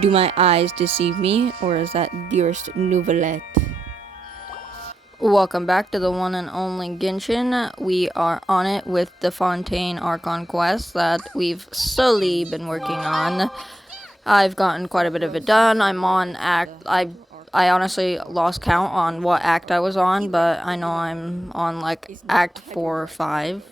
Do my eyes deceive me, or is that dearest Nouvellette? Welcome back to the one and only Genshin. We are on it with the Fontaine Archon quest that we've slowly been working on. I've gotten quite a bit of it done. I'm on act. I honestly lost count on what act I was on, but I know I'm on like act 4 or 5.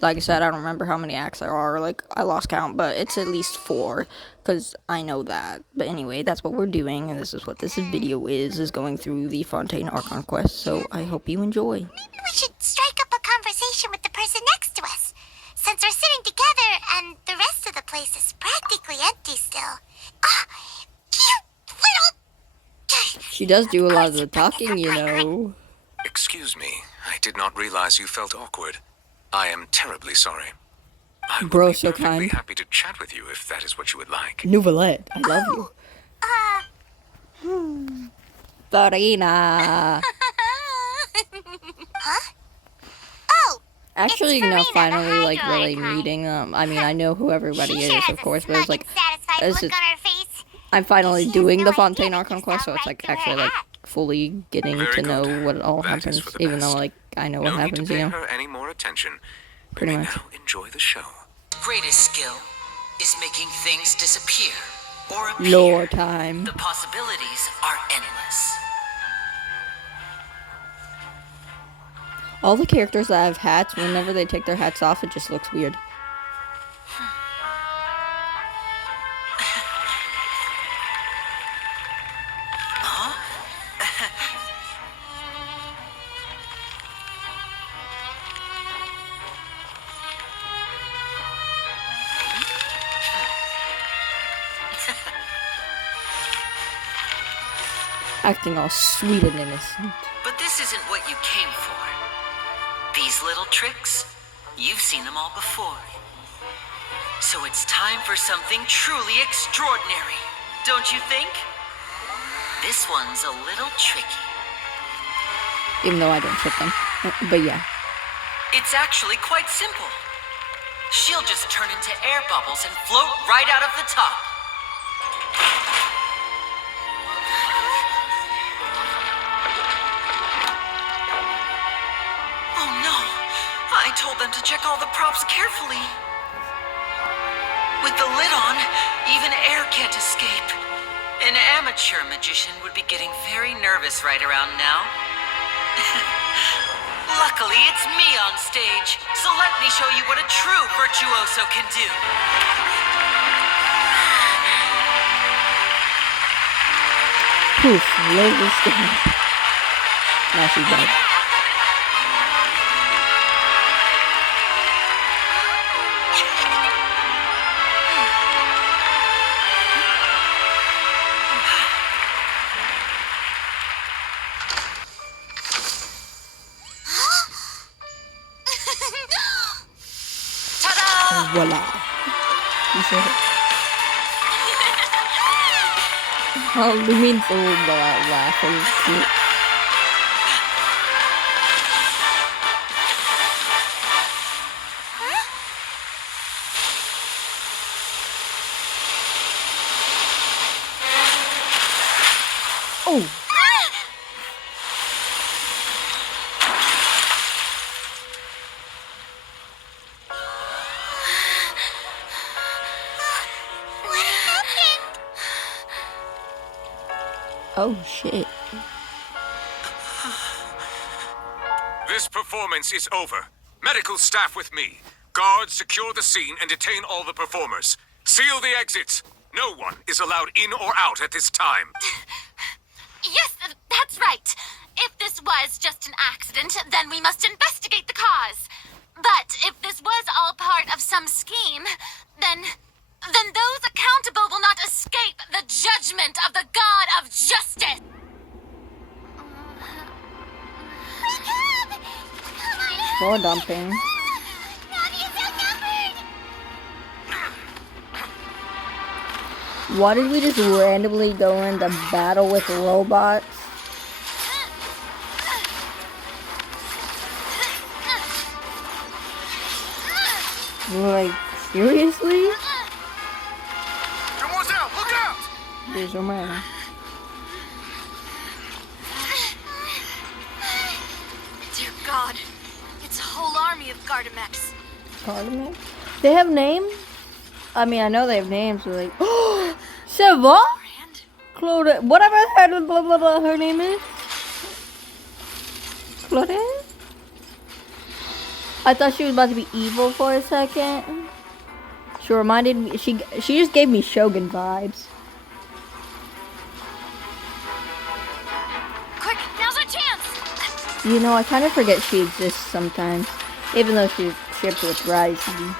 Like I said, I don't remember how many acts there are. Like, I lost count, but it's at least 4, because I know that. But anyway, that's what we're doing, and this is what this video is going through the Fontaine Archon quest, so I hope you enjoy. Maybe we should strike up a conversation with the person next to us, since we're sitting together and the rest of the place is practically empty still. Ah, you little... She does do a lot of the talking, you know. Excuse me, I did not realize you felt awkward. I am terribly sorry. I would Bro, be so perfectly kind. happy to chat with you if that is what you would like. Nouvellette, I love you. Farina. Huh? Oh! Actually, It's now Farina, finally, the like, really hydroid kind. meeting them. I mean, I know who everybody She is, sure has of a course, but smug it's like, and satisfied this look is, on her face. I'm finally She has doing no the idea Fontaine that Archon you quest, fell so it's right like through actually her like act. fully getting Very to know good. what all That is happens, for the even best. though like I know what No need happens, to you pay know. her any more attention. We Pretty may much. now enjoy the show. Greatest skill is making things disappear or appear. Lore time. The possibilities are endless. All the characters that have hats, whenever they take their hats off, it just looks weird. Acting all sweet and innocent. But this isn't what you came for. These little tricks, you've seen them all before. So it's time for something truly extraordinary, don't you think? This one's a little tricky. Even though I don't trip them. But yeah. It's actually quite simple. She'll just turn into air bubbles and float right out of the top. Oh no! I told them to check all the props carefully. With the lid on, even air can't escape. An amateur magician would be getting very nervous right around now. Luckily, it's me on stage, so let me show you what a true virtuoso can do. Poof, love this game. Now she's dead. Ta-da! Voila. You said it. Oh, Lumine's little laugh is cute. Oh! What happened? Oh shit. This performance is over. Medical staff with me. Guards, secure the scene and detain all the performers. Seal the exits. No one is allowed in or out at this time. Yes, that's right. If this was just an accident, then we must investigate the cause. But if this was all part of some scheme, then those accountable will not escape the judgment of the God of Justice. Floor dumping. Why did we just randomly go into battle with robots? Like, seriously? Someone's out! Look There's Omar. Dear God, it's a whole army of Gardamex. Cardamom? They have names? I mean, I know they have names, but like, Siva? And Claude, whatever her, blah, blah, blah, her name is? Claude? I thought she was about to be evil for a second. She reminded me, she just gave me Shogun vibes. quick, now's our chance. You know, I kind of forget she exists sometimes, even though she's shipped with Ryzen.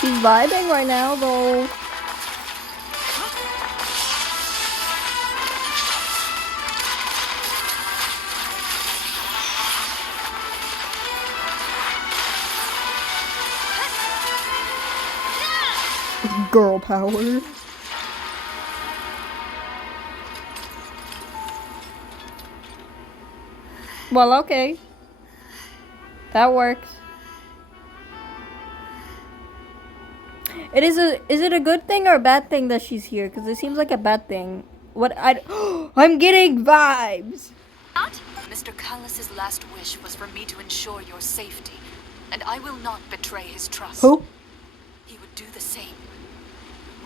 She's vibing right now, though. Girl power. Well, okay. That works. Is it a good thing or a bad thing that she's here? Because it seems like a bad thing. I'm getting vibes. Not? Mr. Callus's last wish was for me to ensure your safety, and I will not betray his trust. Who? He would do the same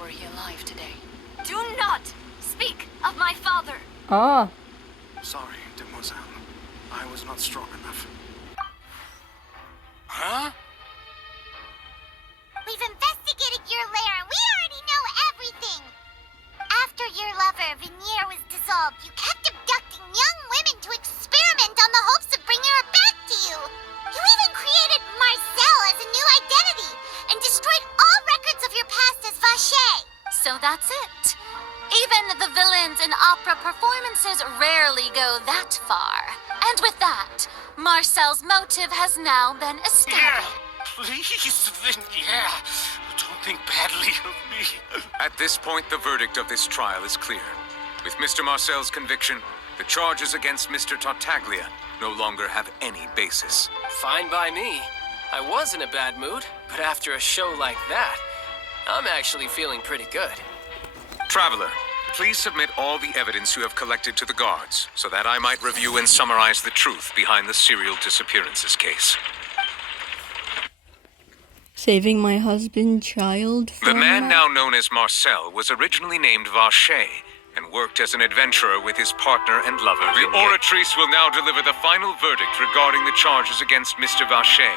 were he alive today. Do not speak of my father. Ah. Sorry, demoiselle. I was not strong enough. Huh? We've investigated your lair and we already know everything. After your lover, Veneer, was dissolved, you kept abducting young women to experiment on the hopes of bringing her back to you. You even created Marcel as a new identity and destroyed all records of your past as Vache. So that's it. Even the villains in opera performances rarely go that far. And with that, Marcel's motive has now been established. Please, Veneer. Don't think badly of me. At this point, the verdict of this trial is clear. With Mr. Marcel's conviction, the charges against Mr. Tartaglia no longer have any basis. Fine by me. I was in a bad mood, but after a show like that, I'm actually feeling pretty good. Traveler, please submit all the evidence you have collected to the guards, so that I might review and summarize the truth behind the serial disappearances case. Saving my husband, child. The man now known as Marcel was originally named Vache and worked as an adventurer with his partner and lover. The Oratrice will now deliver the final verdict regarding the charges against Mr. Vache.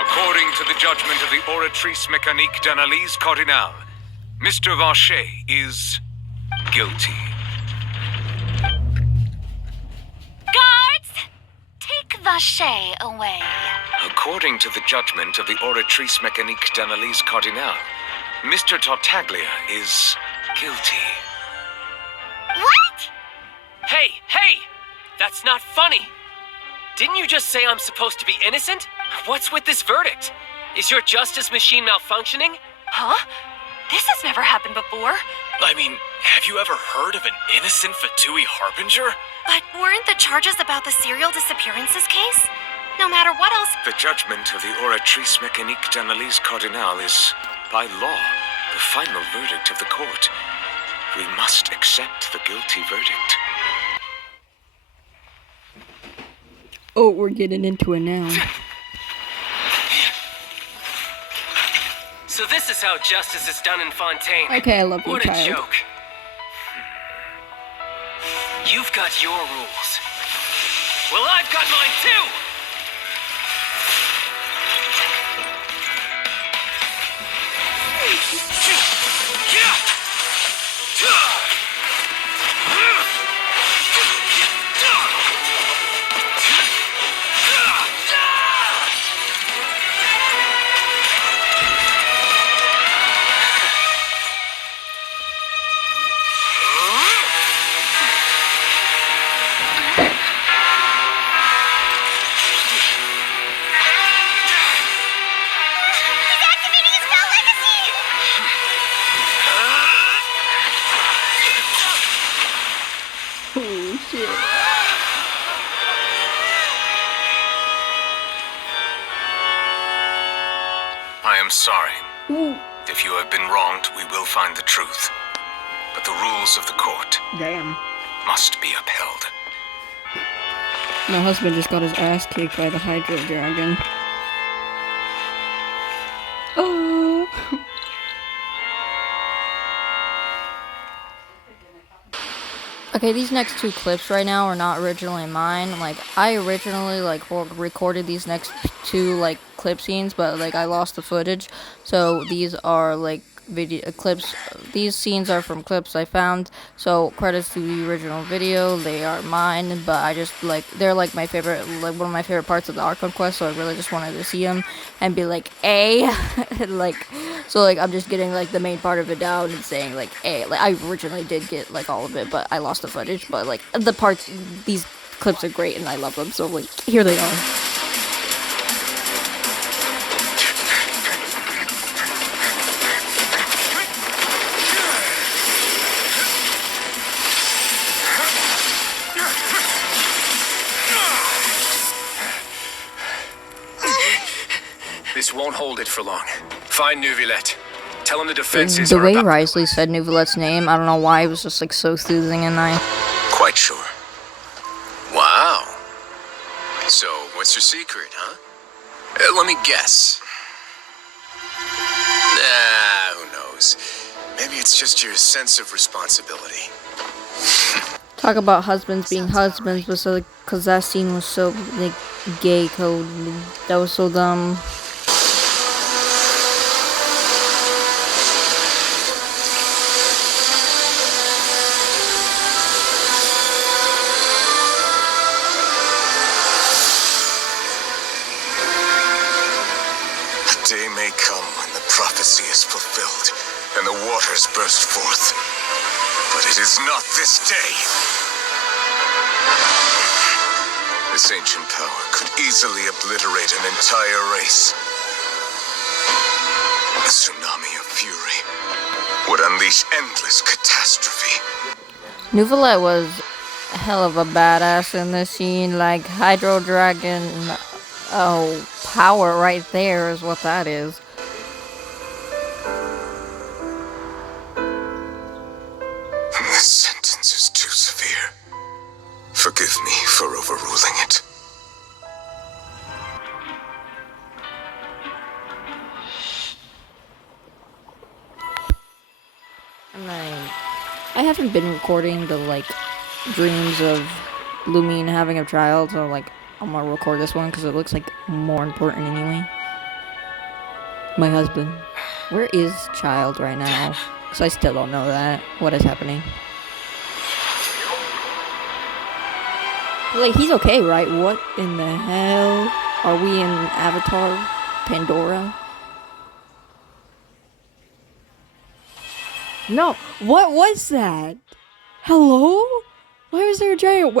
According to the judgment of the Oratrice Mécanique d'Analyse Cardinal, Mr. Vache is guilty. Guards, take Vache away. According to the judgment of the Oratrice Mécanique d'Analyse Cardinal, Mr. Tartaglia is guilty. What? Hey, hey! That's not funny! Didn't you just say I'm supposed to be innocent? What's with this verdict? Is your justice machine malfunctioning? Huh? This has never happened before. I mean, have you ever heard of an innocent Fatui Harbinger? But weren't the charges about the serial disappearances case? No matter what else. The judgment of the Oratrice Mécanique d'Analyse Cardinal is, by law, the final verdict of the court. We must accept the guilty verdict. Oh, we're getting into it now. So this is how justice is done in Fontaine. Okay, I love you, What a child. joke. You've got your rules. Well, I've got mine too! He's activating his spell legacy! am sorry. If you have been wronged, we will find the truth. But the rules of the court Damn. must be upheld. My husband just got his ass kicked by the Hydro Dragon. Oh. Okay, these next two clips right now are not originally mine. Like, I originally, like, recorded these next two, like, clip scenes, but, like, I lost the footage. So, these are, like, video clips. These scenes are from clips I found. So, credits to the original video. They are mine, but I just, like, they're, like, my favorite, like, one of my favorite parts of the Archon quest, so I really just wanted to see them and be like, A. Like, so, like, I'm just getting, like, the main part of it down and saying, like, A. Like, I originally did get, like, all of it, but I lost the footage. But, like, the parts, these clips are great, and I love them. So, like, here they are. This won't hold it for long. Find Neuvillette. Tell him the defenses The are way about... Risley said Neuvillette's name, I don't know why, it was just, like, so soothing and nice. Quite sure. Wow. So, what's your secret, huh? Let me guess. Nah, who knows? Maybe it's just your sense of responsibility. Talk about husbands being husbands, but so, because that scene was so, like, gay code. That was so dumb. A day may come when the prophecy is fulfilled and the waters burst forth. But it is not this day. This ancient power could easily obliterate an entire race. A tsunami of fury would unleash endless catastrophe. Neuvillette was a hell of a badass in this scene. Like, Hydro Dragon, oh, power right there is what that is. This sentence is too severe. Forgive me for overruling it. I haven't been recording the, like, dreams of Lumine having a child, so, like, I'm gonna record this one because it looks like more important anyway. My husband. Where is child right now? Because I still don't know that. What is happening? Like, he's okay, right? What in the hell? Are we in Avatar? Pandora? No, what was that? Hello? Why was there a giant?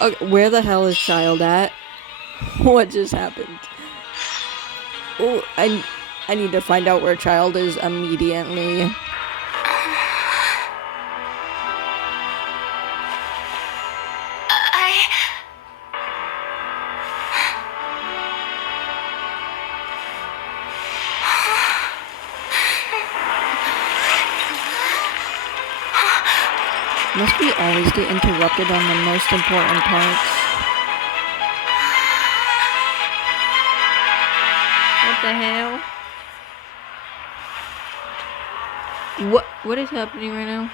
Okay, where the hell is child at? What just happened? Oh, I need to find out where child is immediately. Must we always get interrupted on the most important parts? What the hell? What is happening right now?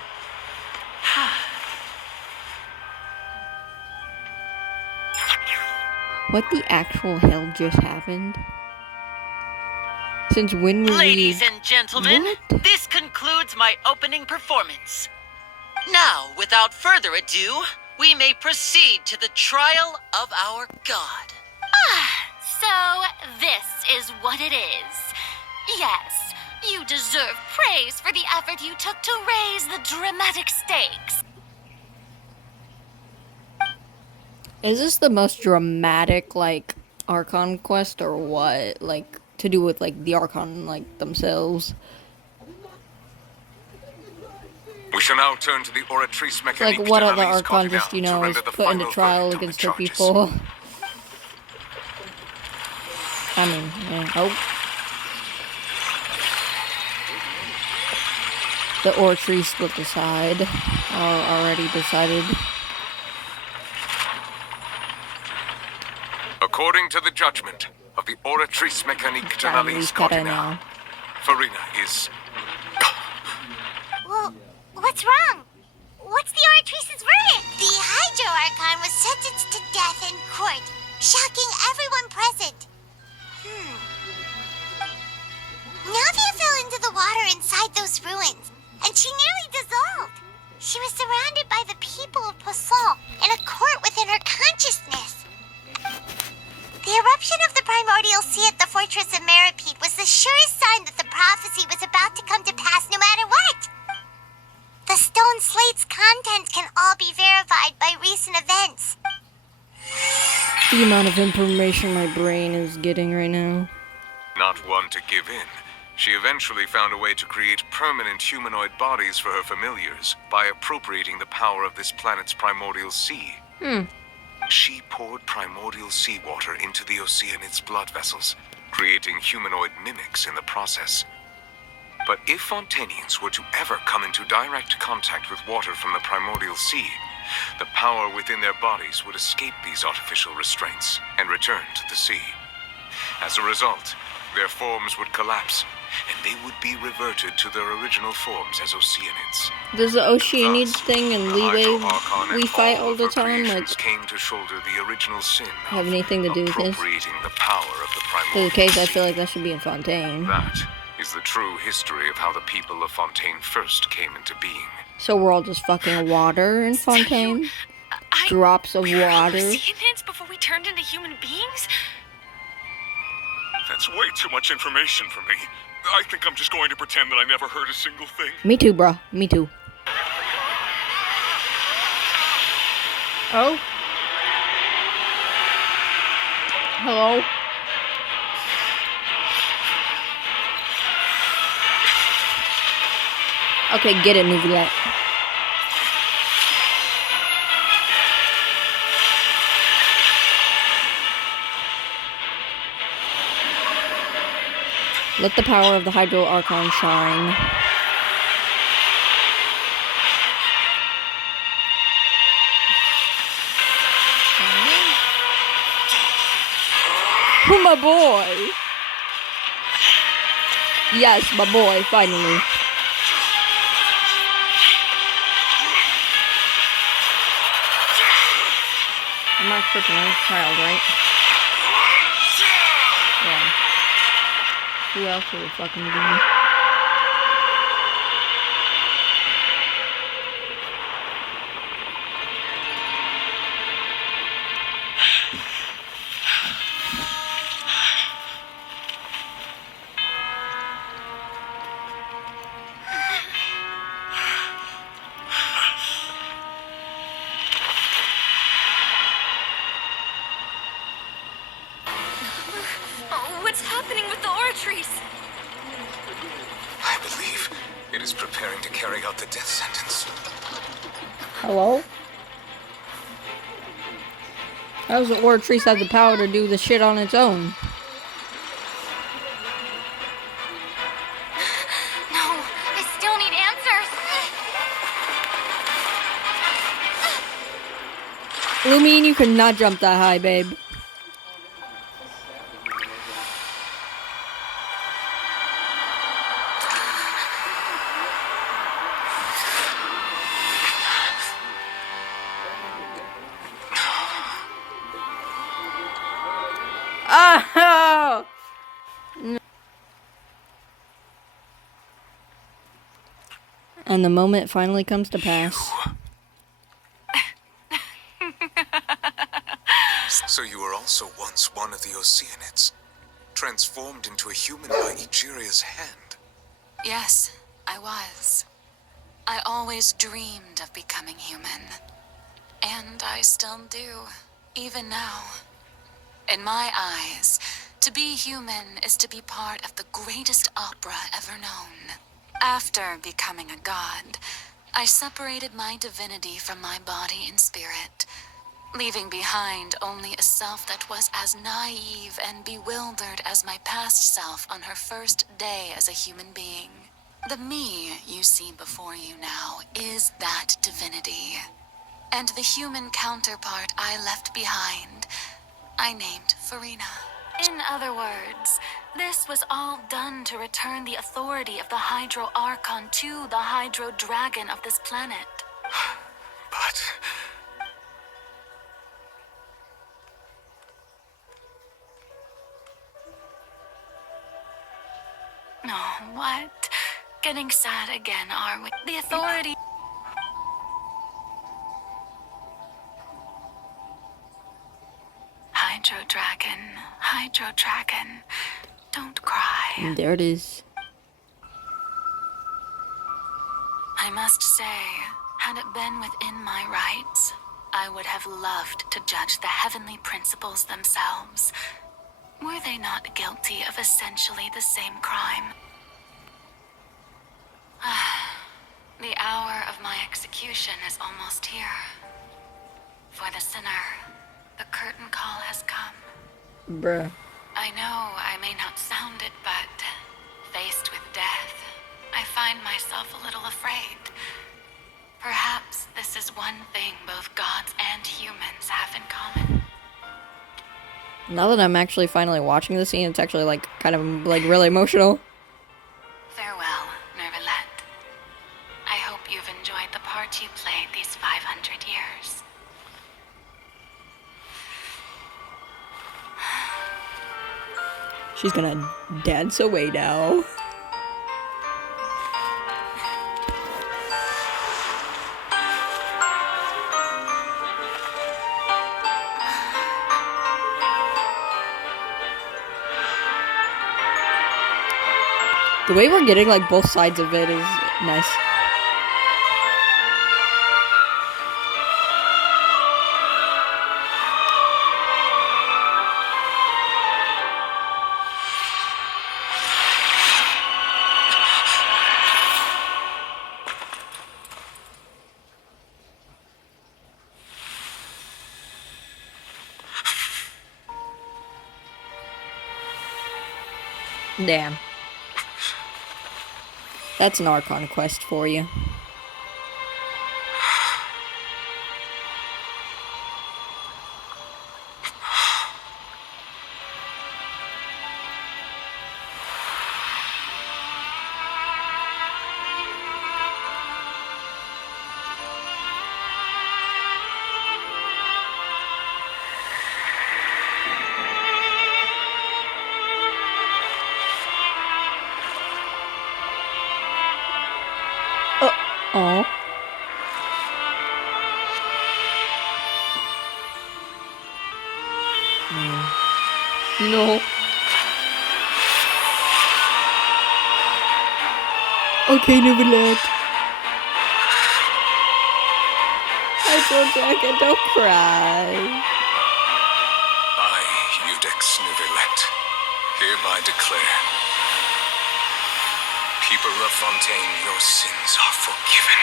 What the actual hell just happened? Since when were Ladies and gentlemen, What? this concludes my opening performance. Now, without further ado, we may proceed to the trial of our god. So, this is what it is. Yes, you deserve praise for the effort you took to raise the dramatic stakes. Is this the most dramatic, like, Archon quest or what? Like, to do with, like, the Archon, like, themselves? We shall now turn to the Oratrice Mechanique. Like, what other Archon just, you know, is put into trial against their people? I mean, yeah. Oh. the Ortree split decide, or already decided. According to the judgment of the Oratrice Mécanique de l'Alice Cardinal, Farina is... Well, what's wrong? What's the Oratrice's verdict? The Hydro Archon was sentenced to death in court, shocking everyone present. Navia fell into the water inside those ruins, and she nearly dissolved. She was surrounded by the people of Poisson in a court within her consciousness. The eruption of the primordial sea at the fortress of Meripede was the surest sign that the prophecy was about to come to pass no matter what. The stone slate's contents can all be verified by recent events. The amount of information my brain is getting right now. Not one to give in, she eventually found a way to create permanent humanoid bodies for her familiars by appropriating the power of this planet's primordial sea. She poured primordial seawater into the Oceanid's blood vessels, creating humanoid mimics in the process. But if Fontainians were to ever come into direct contact with water from the primordial sea, the power within their bodies would escape these artificial restraints and return to the sea. As a result, their forms would collapse, and they would be reverted to their original forms as Oceanids. Does the Oceanids thing and The Hydro Leeway Archon we and fight all all of the her time? Like, creations came to shoulder the original sin have of anything to do with this? appropriating the power of the For primordial the case, I sea. feel like that should be in Fontaine. That is the true history of how the people of Fontaine first came into being. So we're all just fucking water in Fontaine? Drops of We were water? Oceanids before we turned into human beings? That's way too much information for me. I think I'm just going to pretend that I never heard a single thing. Me too, bruh. Me too. Oh? Hello? Okay, get it, Nouvillette. Let the power of the Hydro Archon shine. Oh, my boy! Yes, my boy, finally. I'm not tripping, I'm a child, right? Yeah. Who else would it fucking be? Oh, what's happening with the Oratrice? I believe it is preparing to carry out the death sentence. Hello? How does the Oratrice have the power to do the shit on its own? No, I still need answers. Lumine, you could not jump that high, babe. Oh! No. And the moment finally comes to pass. So you were also once one of the Oceanids, transformed into a human by Egeria's hand. Yes, I was. I always dreamed of becoming human. And I still do, even now. In my eyes, to be human is to be part of the greatest opera ever known. After becoming a god, I separated my divinity from my body and spirit, leaving behind only a self that was as naive and bewildered as my past self on her first day as a human being. The me you see before you now is that divinity. And the human counterpart I left behind, I named Farina. In other words, this was all done to return the authority of the Hydro Archon to the Hydro Dragon of this planet. But... Oh, what? Getting sad again, are we? The authority... Hydro Dragon, don't cry. There it is. I must say, had it been within my rights, I would have loved to judge the heavenly principles themselves. Were they not guilty of essentially the same crime? The hour of my execution is almost here. For the sinner, the curtain call has come. Bruh. I know I may not sound it, but faced with death, I find myself a little afraid. Perhaps this is one thing both gods and humans have in common. Now that I'm actually finally watching the scene, it's actually like kind of like really emotional. Farewell, Nervalette. I hope you've enjoyed the part you played these 500 years. She's gonna dance away now. The way we're getting like both sides of it is nice. Damn. That's an Archon quest for you. Oh. No. Okay, Nervalette. Don't cry. I, Eudex Nervalette, hereby declare, people of Fontaine, your sins are forgiven.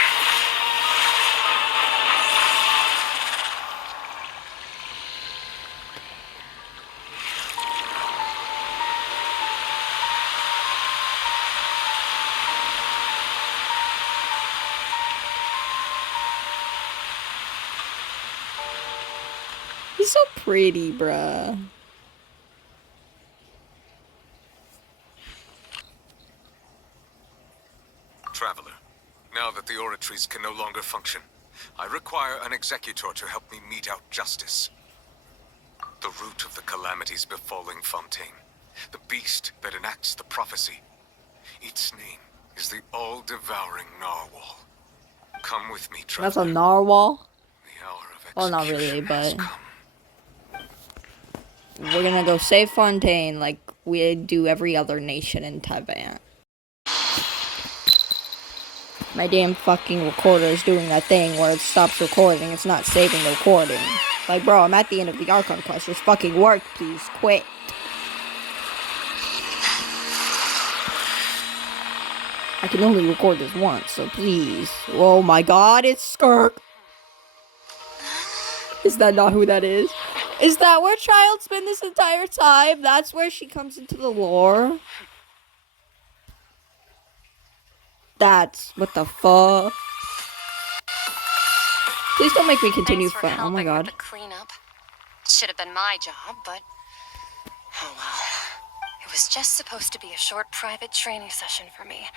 He's so pretty, bruh. Traveler, now that the oratories can no longer function, I require an executor to help me mete out justice. The root of the calamities befalling Fontaine, the beast that enacts the prophecy. Its name is the all-devouring narwhal. Come with me, traveler. That's a narwhal? The hour of Well, not really, execution has but... come. We're gonna go save Fontaine like we do every other nation in Taiwan. My damn fucking recorder is doing that thing where it stops recording. It's not saving the recording. Like, bro, I'm at the end of the Archon quest. Just fucking work, please. Quit. I can only record this once, so please. Oh my god, it's Skirk. Is that not who that is? Is that where Child's been this entire time? That's where she comes into the lore? That's what the fuck. Please don't make me continue Thanks for fun. Oh my helping with god. the cleanup. Should have been my job, but oh well. It was just supposed to be a short private training session for me.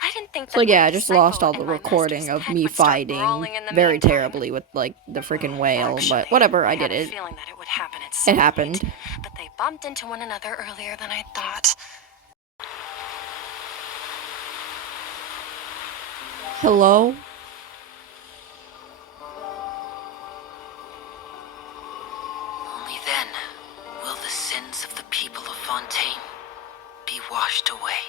I didn't think So that yeah, my I just lost all disciple the and my recording master's of pet me would start fighting brawling in the very meantime. terribly with like the freaking whale, Actually, but whatever, I had did a it. feeling that it would happen at It some happened. point, but they bumped into one another earlier than I thought. Hello? Only then will the sins of the people of Fontaine be washed away.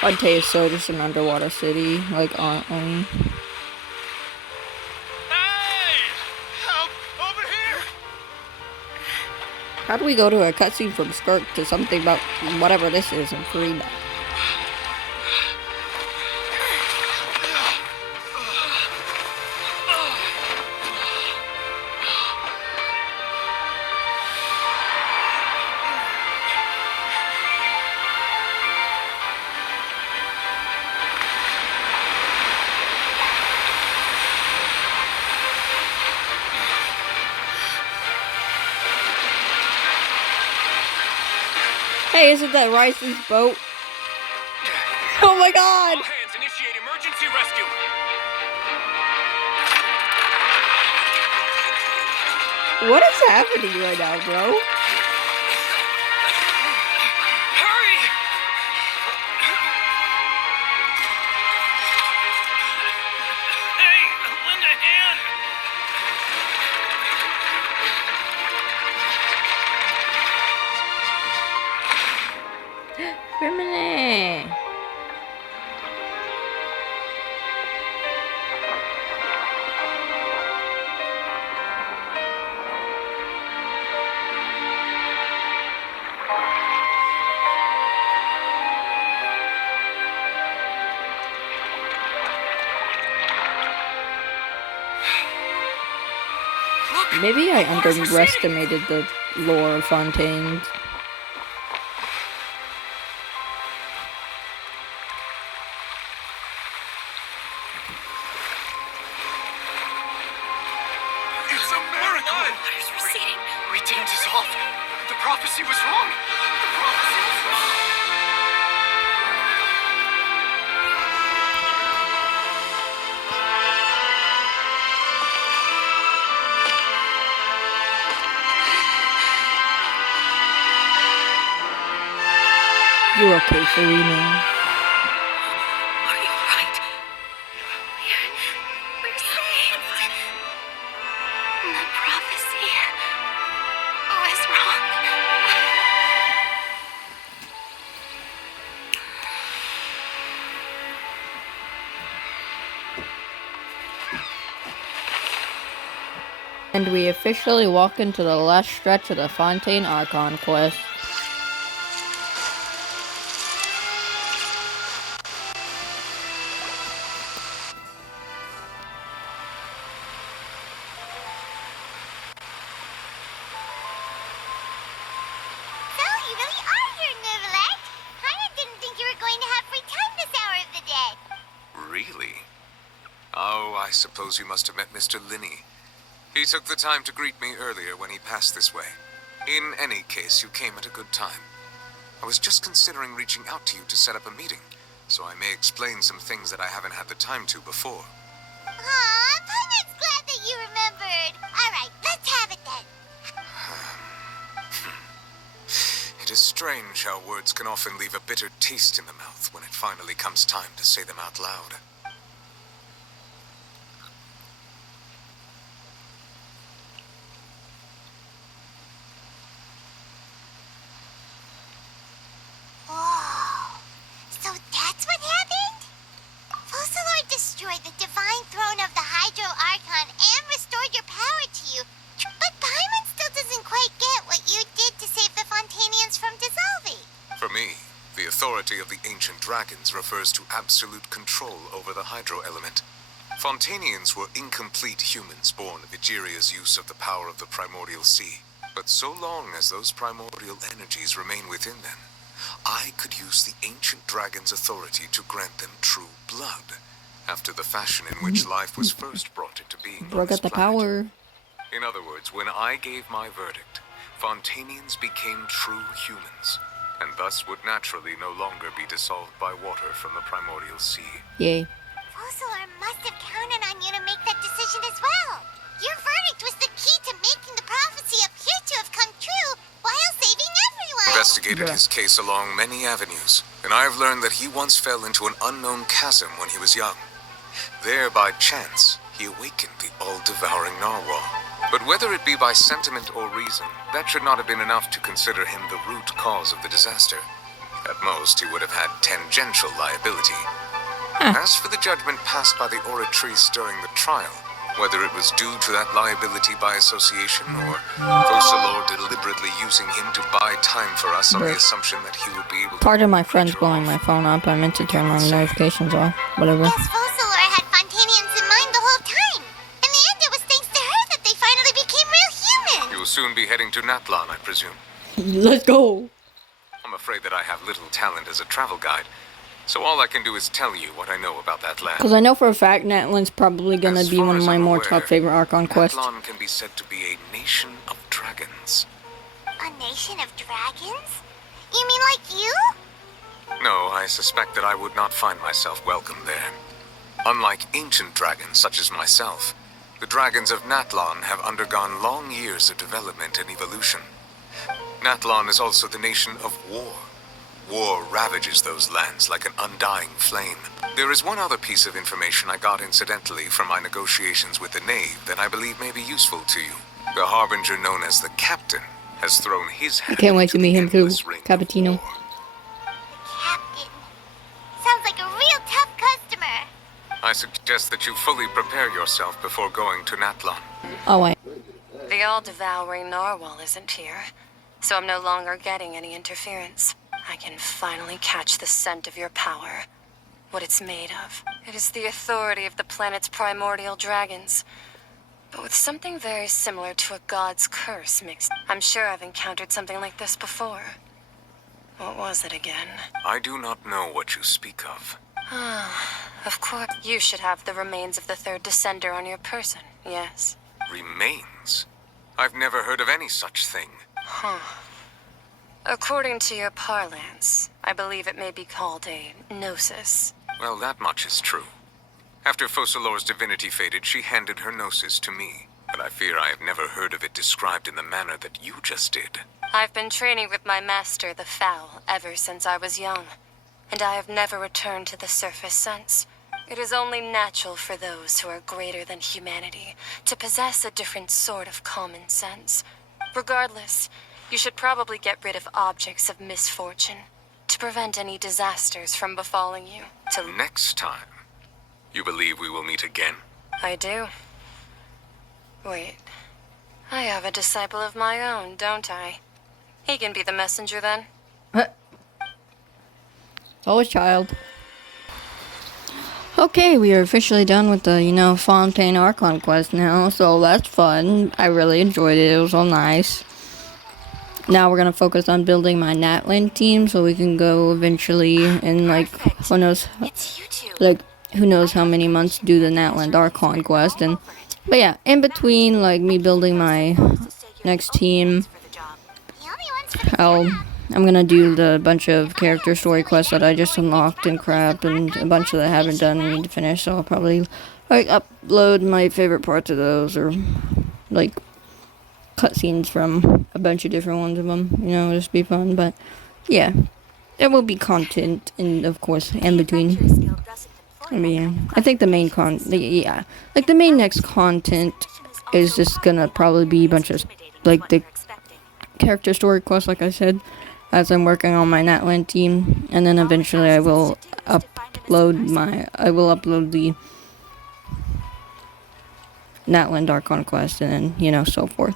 Fontaine is so just an underwater city, like only. Hey! Help! Over here! How do we go to a cutscene from Skirk to something about whatever this is in Farina? Hey, isn't that Rice's boat? Oh my god! All hands, initiate emergency rescue. What is happening right now, bro? Hurry! Hey, lend a hand. Criminy. Maybe I underestimated the lore of Fontaine. It's a miracle! Water's receding. We didn't dissolve. The prophecy was wrong. The prophecy was wrong. You're okay, Farina. Are you right? We're saved. The prophecy was wrong. And we officially walk into the last stretch of the Fontaine Archon quest. So, you really are here, Neuvillette. I didn't think you were going to have free time this hour of the day. Really? Oh, I suppose you must have met Mr. Linney. He took the time to greet me earlier when he passed this way. In any case, you came at a good time. I was just considering reaching out to you to set up a meeting, so I may explain some things that I haven't had the time to before. Aw, Pirate's glad that you remembered. Alright, let's have it then. It is strange how words can often leave a bitter taste in the mouth when it finally comes time to say them out loud. Whoa. So that's what happened? Fusillor destroyed the divine throne of the Hydro Archon and restored your power to you. But Paimon still doesn't quite get what you did to save the Fontainians from dissolving. For me, The authority of the ancient dragons refers to absolute control over the hydro element. Fontainians were incomplete humans born of Egeria's use of the power of the primordial sea. But so long as those primordial energies remain within them, I could use the ancient dragon's authority to grant them true blood, after the fashion in which life was first brought into being. Bro got the power. In other words, when I gave my verdict, Fontainians became true humans, and thus would naturally no longer be dissolved by water from the primordial sea. Yay. Fossilor must have counted on you to make that decision as well. Your verdict was the key to making the prophecy appear to have come true while saving everyone. Investigated his case along many avenues, and I have learned that he once fell into an unknown chasm when he was young. There, by chance, he awakened the all-devouring narwhal. But whether it be by sentiment or reason, that should not have been enough to consider him the root cause of the disaster. At most, he would have had tangential liability. As for the judgment passed by the oratrice during the trial, whether it was due to that liability by association or Fossilor deliberately using him to buy time for us on the assumption that he would be able to... Pardon my friends blowing my phone up. I meant to turn my notifications off. Whatever. Guess Fossilor had Fontainians in mind the whole time. In the end, it was thanks to her that they finally became real humans. You will soon be heading to Natlan, I presume. Let's go. I'm afraid that I have little talent as a travel guide, so all I can do is tell you what I know about that land. Because I know for a fact Natlan's probably going to be one of my more top favorite Archon quests. Natlan can be said to be a nation of dragons. A nation of dragons? You mean like you? No, I suspect that I would not find myself welcome there. Unlike ancient dragons such as myself, the dragons of Natlan have undergone long years of development and evolution. Natlan is also the nation of war. War ravages those lands like an undying flame. There is one other piece of information I got incidentally from my negotiations with the Knave that I believe may be useful to you. The Harbinger known as the Captain has thrown his hand. I can't wait to meet him too, into the Cappuccino. Captain. Sounds like a real tough customer. I suggest that you fully prepare yourself before going to Natlan. Oh, wait. The all-devouring narwhal isn't here, so I'm no longer getting any interference. I can finally catch the scent of your power, what it's made of. It is the authority of the planet's primordial dragons, but with something very similar to a god's curse mixed. I'm sure I've encountered something like this before. What was it again? I do not know what you speak of. Of course, you should have the remains of the third descender on your person, yes? Remains? I've never heard of any such thing. According to your parlance, I believe it may be called a gnosis. Well, that much is true. After Fossilor's divinity faded, she handed her gnosis to me. But I fear I have never heard of it described in the manner that you just did. I've been training with my master, the Fowl, ever since I was young, and I have never returned to the surface since. It is only natural for those who are greater than humanity to possess a different sort of common sense. Regardless, you should probably get rid of objects of misfortune to prevent any disasters from befalling you. Next time, you believe we will meet again? I do. Wait, I have a disciple of my own, don't I? He can be the messenger then. Oh, a child. Okay, we are officially done with the, Fontaine Archon quest now, so that's fun. I really enjoyed it. It was all nice. Now we're gonna focus on building my Natlan team so we can go eventually in who knows, who knows how many months do the Natlan Archon quest. But yeah, in between me building my next team, I'm gonna do the bunch of character story quests that I just unlocked and crap, and a bunch that I haven't done and need to finish. So I'll probably upload my favorite parts of those, or cutscenes from a bunch of different ones of them. Just be fun. But yeah, there will be content, and of course in between. I mean, I think the main the main next content is just gonna probably be a bunch of the character story quests, like I said, as I'm working on my Natlan team, and then eventually I will upload the Natlan Archon quest, and then so forth.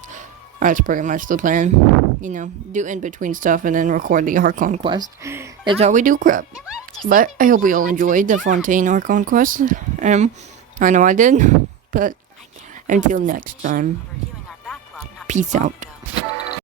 That's pretty much the plan. You know, do in between stuff and then record the Archon quest. That's how we do crap. But I hope we all enjoyed the Fontaine Archon quest. I know I did. But until next time, peace out.